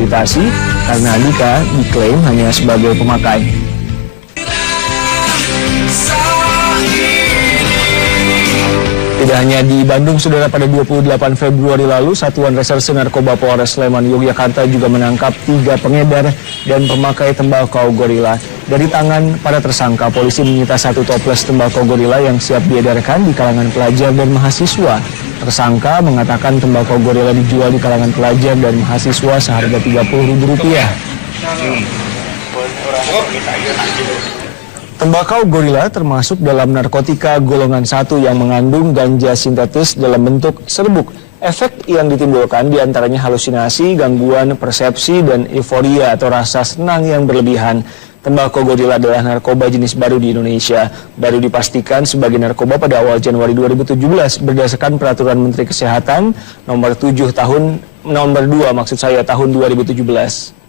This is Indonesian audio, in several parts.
direhabilitasi karena Andika diklaim hanya sebagai pemakai. Tidak hanya di Bandung, saudara, pada 28 Februari lalu, Satuan Reserse Narkoba Polres Sleman, Yogyakarta juga menangkap 3 pengedar dan pemakai tembakau gorila. Dari tangan para tersangka, polisi menyita 1 toples tembakau gorila yang siap diedarkan di kalangan pelajar dan mahasiswa. Tersangka mengatakan tembakau gorila dijual di kalangan pelajar dan mahasiswa seharga Rp30.000. Tembakau gorila termasuk dalam narkotika golongan 1 yang mengandung ganja sintetis dalam bentuk serbuk. Efek yang ditimbulkan diantaranya halusinasi, gangguan persepsi, dan euforia atau rasa senang yang berlebihan. Tembakau gorila adalah narkoba jenis baru di Indonesia. Baru dipastikan sebagai narkoba pada awal Januari 2017 berdasarkan Peraturan Menteri Kesehatan nomor 2 tahun 2017.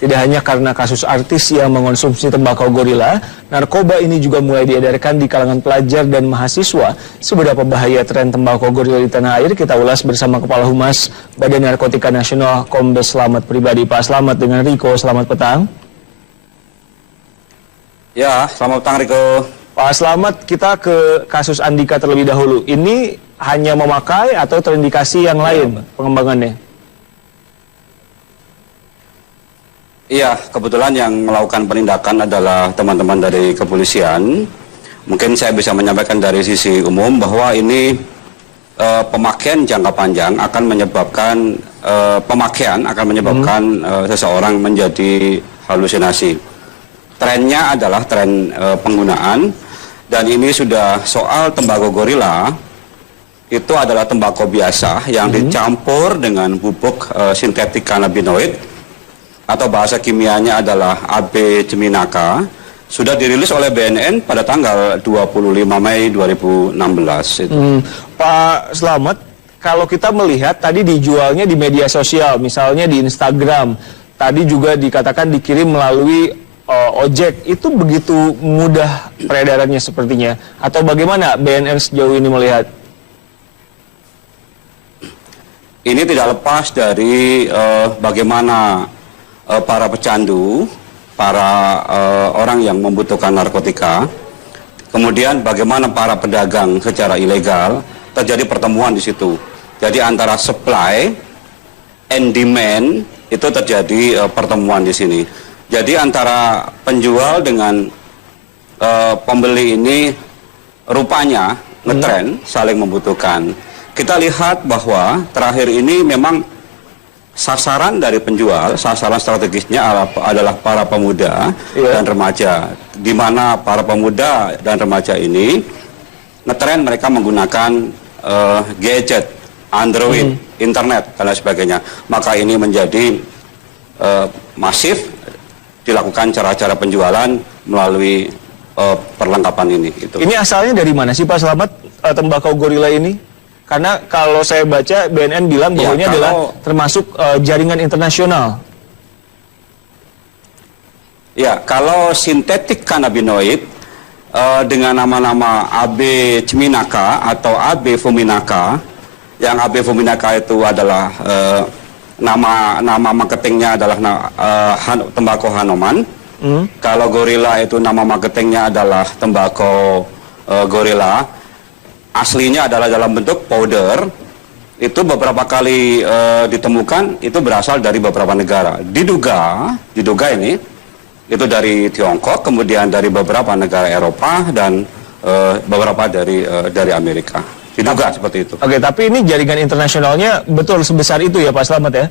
Tidak hanya karena kasus artis yang mengonsumsi tembakau gorila, narkoba ini juga mulai diedarkan di kalangan pelajar dan mahasiswa. Seberapa bahaya tren tembakau gorila di tanah air, kita ulas bersama Kepala Humas Badan Narkotika Nasional, Kombes Slamet Pribadi. Pak Slamet dengan Riko, selamat petang. Ya, selamat petang Riko. Pak Slamet, kita ke kasus Andika terlebih dahulu. Ini hanya memakai atau terindikasi yang lain pengembangannya? Iya, kebetulan yang melakukan penindakan adalah teman-teman dari kepolisian. Mungkin saya bisa menyampaikan dari sisi umum bahwa ini pemakaian jangka panjang akan menyebabkan seseorang menjadi halusinasi. Trennya adalah tren penggunaan, dan ini sudah soal tembakau gorila. Itu adalah tembakau biasa yang dicampur dengan bubuk sintetik kanabinoid, atau bahasa kimianya adalah AB Geminaca, sudah dirilis oleh BNN pada tanggal 25 Mei 2016. Pak Slamet, kalau kita melihat tadi dijualnya di media sosial, misalnya di Instagram, tadi juga dikatakan dikirim melalui ojek, itu begitu mudah peredarannya sepertinya? Atau bagaimana BNN sejauh ini melihat? Ini tidak lepas dari bagaimana para pecandu, para orang yang membutuhkan narkotika, kemudian bagaimana para pedagang secara ilegal, terjadi pertemuan di situ. Jadi antara supply and demand itu terjadi pertemuan di sini. Jadi antara penjual dengan pembeli ini rupanya ngetren, saling membutuhkan. Kita lihat bahwa terakhir ini memang sasaran dari penjual, sasaran strategisnya adalah para pemuda dan remaja, di mana para pemuda dan remaja ini ngetren mereka menggunakan gadget, Android, internet, dan lain sebagainya. Maka ini menjadi masif dilakukan cara-cara penjualan melalui perlengkapan ini. Gitu. Ini asalnya dari mana sih Pak Slamet, tembakau gorila ini? Karena kalau saya baca BNN bilang bahwa ini adalah termasuk jaringan internasional. Ya, kalau sintetik kanabinoid dengan nama-nama AB Geminaca atau AB Fuminaca, yang AB Fuminaca itu adalah nama marketingnya adalah tembakau Hanoman. Kalau gorila itu nama marketingnya adalah tembakau gorila. Aslinya adalah dalam bentuk powder. Itu beberapa kali ditemukan, itu berasal dari beberapa negara. Diduga ini itu dari Tiongkok, kemudian dari beberapa negara Eropa, dan beberapa dari Amerika. Diduga seperti itu. Oke, tapi ini jaringan internasionalnya betul sebesar itu ya Pak Slamet ya?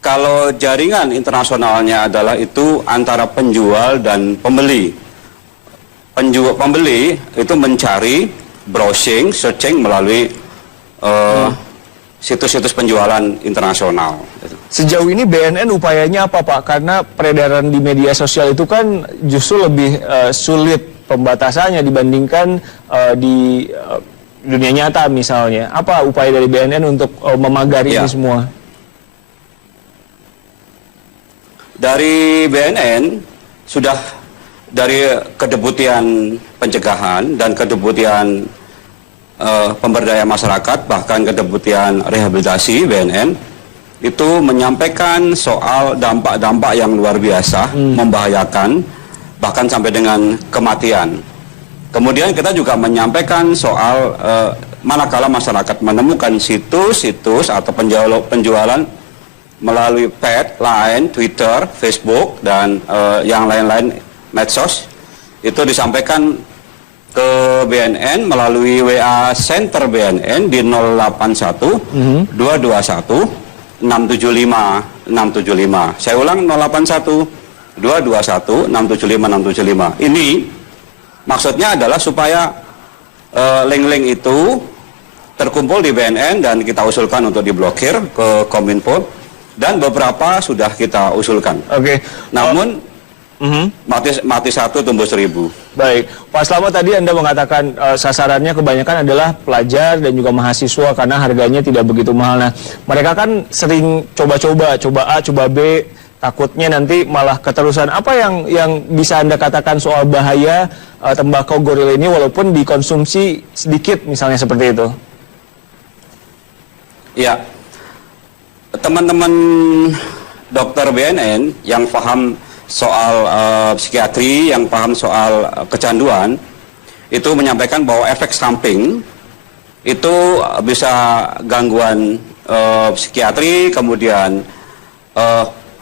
Kalau jaringan internasionalnya adalah itu antara penjual dan pembeli. Pembeli itu mencari, browsing, searching melalui situs-situs penjualan internasional. Sejauh ini BNN upayanya apa Pak? Karena peredaran di media sosial itu kan justru lebih sulit pembatasannya dibandingkan di dunia nyata misalnya. Apa upaya dari BNN untuk memagari ini semua? Dari BNN sudah dari kedeputian Pencegahan dan Kedeputian Pemberdayaan Masyarakat, bahkan Kedeputian Rehabilitasi BNN, itu menyampaikan soal dampak-dampak yang luar biasa, membahayakan, bahkan sampai dengan kematian. Kemudian kita juga menyampaikan soal manakala masyarakat menemukan situs-situs atau penjualan melalui pet, line, Twitter, Facebook, dan yang lain-lain medsos, itu disampaikan ke BNN melalui WA Center BNN di 081 221 675 675. Saya ulang, 081 221 675 675. Ini maksudnya adalah supaya link-link itu terkumpul di BNN dan kita usulkan untuk diblokir ke Kominfo, dan beberapa sudah kita usulkan. Oke. Namun mati satu tumbuh 1000. Baik, Pak Slamet, tadi Anda mengatakan sasarannya kebanyakan adalah pelajar dan juga mahasiswa karena harganya tidak begitu mahal. Nah, mereka kan sering coba-coba, coba A, coba B, takutnya nanti malah keterusan. Apa yang bisa Anda katakan soal bahaya tembakau gorila ini walaupun dikonsumsi sedikit misalnya seperti itu? Ya, teman-teman dokter BNN yang paham soal psikiatri, yang paham soal kecanduan, itu menyampaikan bahwa efek samping itu bisa gangguan psikiatri, kemudian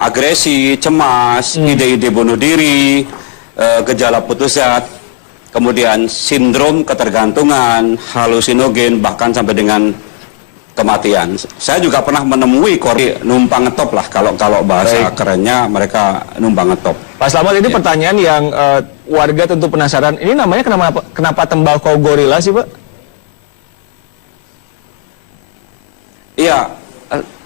agresi, cemas, ide-ide bunuh diri, gejala putus zat, kemudian sindrom ketergantungan, halusinogen, bahkan sampai dengan kematian. Saya juga pernah menemui numpang ngetop lah, kalau bahasa kerennya mereka numpang ngetop. Pak Slamet, ini pertanyaan yang warga tentu penasaran. Ini namanya kenapa tembakau gorila sih, Pak? Iya,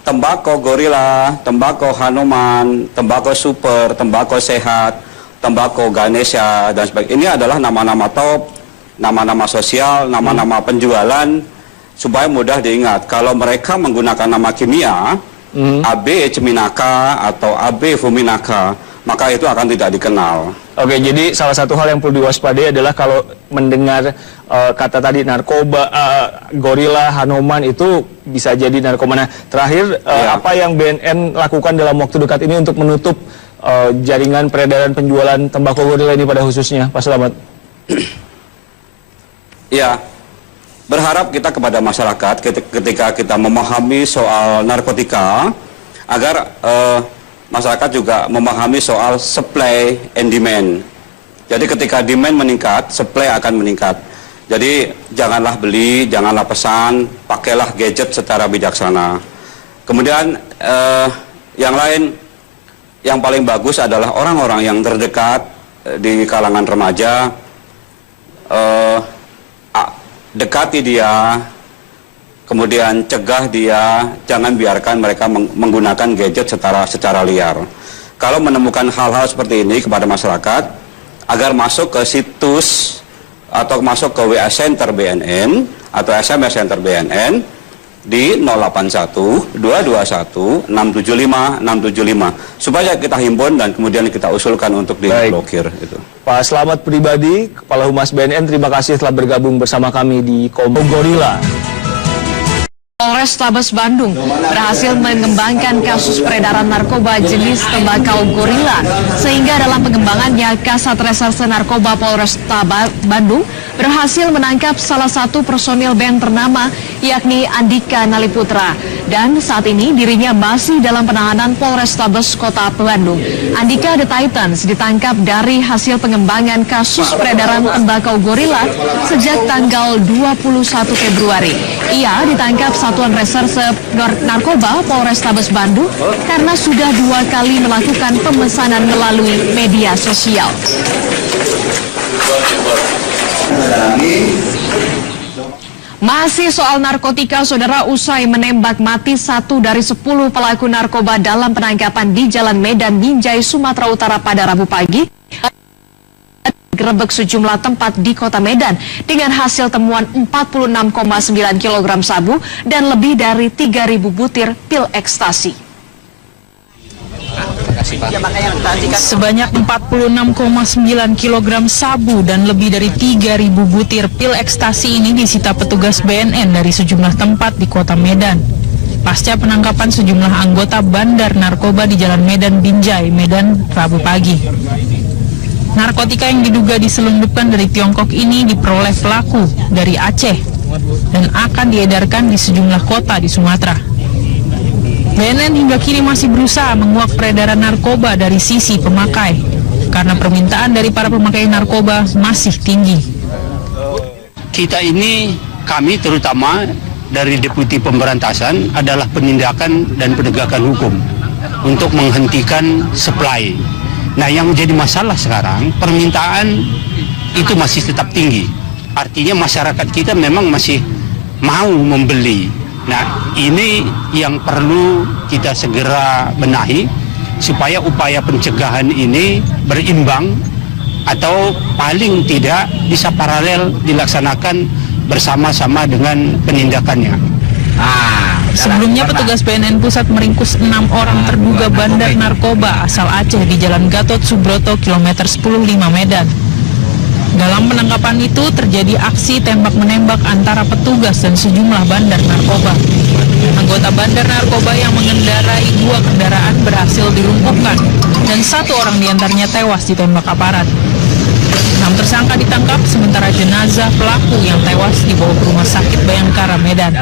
tembakau gorila, tembakau Hanuman, tembakau super, tembakau sehat, tembakau Ganesha, dan sebagainya. Ini adalah nama-nama top, nama-nama sosial, nama-nama penjualan, supaya mudah diingat. Kalau mereka menggunakan nama kimia, AB Ceminaka atau AB Fuminaka, maka itu akan tidak dikenal. Oke, jadi salah satu hal yang perlu diwaspadai adalah kalau mendengar kata tadi narkoba, gorila, Hanuman, itu bisa jadi narkoba. Nah, terakhir, apa yang BNN lakukan dalam waktu dekat ini untuk menutup jaringan peredaran penjualan tembakau gorila ini pada khususnya, Pak Slamet? Ya, berharap kita kepada masyarakat ketika kita memahami soal narkotika, agar masyarakat juga memahami soal supply and demand. Jadi ketika demand meningkat, supply akan meningkat. Jadi janganlah beli, janganlah pesan, pakailah gadget secara bijaksana. Kemudian yang lain, yang paling bagus adalah orang-orang yang terdekat di kalangan remaja, dekati dia, kemudian cegah dia, jangan biarkan mereka menggunakan gadget secara liar. Kalau menemukan hal-hal seperti ini kepada masyarakat, agar masuk ke situs atau masuk ke WA Center BNN atau SMS Center BNN di 081 221 675 675, supaya kita himpun dan kemudian kita usulkan untuk diblokir. Itu. Pak Slamet pribadi, Kepala Humas BNN, terima kasih telah bergabung bersama kami di Kombo Gorila. Polrestabes Bandung berhasil mengembangkan kasus peredaran narkoba jenis tembakau gorila, sehingga dalam pengembangannya Kasat Reserse Narkoba Polrestabes Bandung berhasil menangkap salah satu personil band ternama, yakni Andika Naliputra, dan saat ini dirinya masih dalam penahanan Polrestabes Kota Bandung. Andika The Titans ditangkap dari hasil pengembangan kasus peredaran tembakau gorila sejak tanggal 21 Februari. Ia ditangkap Satuan Reserse Narkoba Polrestabes Bandung karena sudah 2 kali melakukan pemesanan melalui media sosial. Masih soal narkotika, saudara, usai menembak mati 1 dari 10 pelaku narkoba dalam penangkapan di Jalan Medan Binjai, Sumatera Utara pada Rabu pagi, gerebek sejumlah tempat di Kota Medan dengan hasil temuan 46,9 kg sabu dan lebih dari 3.000 butir pil ekstasi. kasih Pak. Sebanyak 46,9 kg sabu dan lebih dari 3.000 butir pil ekstasi ini disita petugas BNN dari sejumlah tempat di kota Medan. Pasca penangkapan sejumlah anggota bandar narkoba di Jalan Medan Binjai, Medan, Rabu pagi. Narkotika yang diduga diselundupkan dari Tiongkok ini diperoleh pelaku dari Aceh dan akan diedarkan di sejumlah kota di Sumatera. BNN hingga kini masih berusaha menguak peredaran narkoba dari sisi pemakai karena permintaan dari para pemakai narkoba masih tinggi. Kita ini, kami terutama dari Deputi Pemberantasan adalah penindakan dan penegakan hukum untuk menghentikan supply. Nah, yang menjadi masalah sekarang, permintaan itu masih tetap tinggi. Artinya masyarakat kita memang masih mau membeli. Nah, ini yang perlu kita segera benahi supaya upaya pencegahan ini berimbang atau paling tidak bisa paralel dilaksanakan bersama-sama dengan penindakannya. Sebelumnya petugas BNN Pusat meringkus 6 orang terduga bandar narkoba asal Aceh di Jalan Gatot Subroto kilometer 10-5 Medan. Dalam penangkapan itu terjadi aksi tembak-menembak antara petugas dan sejumlah bandar narkoba. Anggota bandar narkoba yang mengendarai 2 kendaraan berhasil dilumpuhkan dan 1 orang diantaranya tewas ditembak aparat. 6 tersangka ditangkap sementara jenazah pelaku yang tewas dibawa ke Rumah Sakit Bayangkara Medan.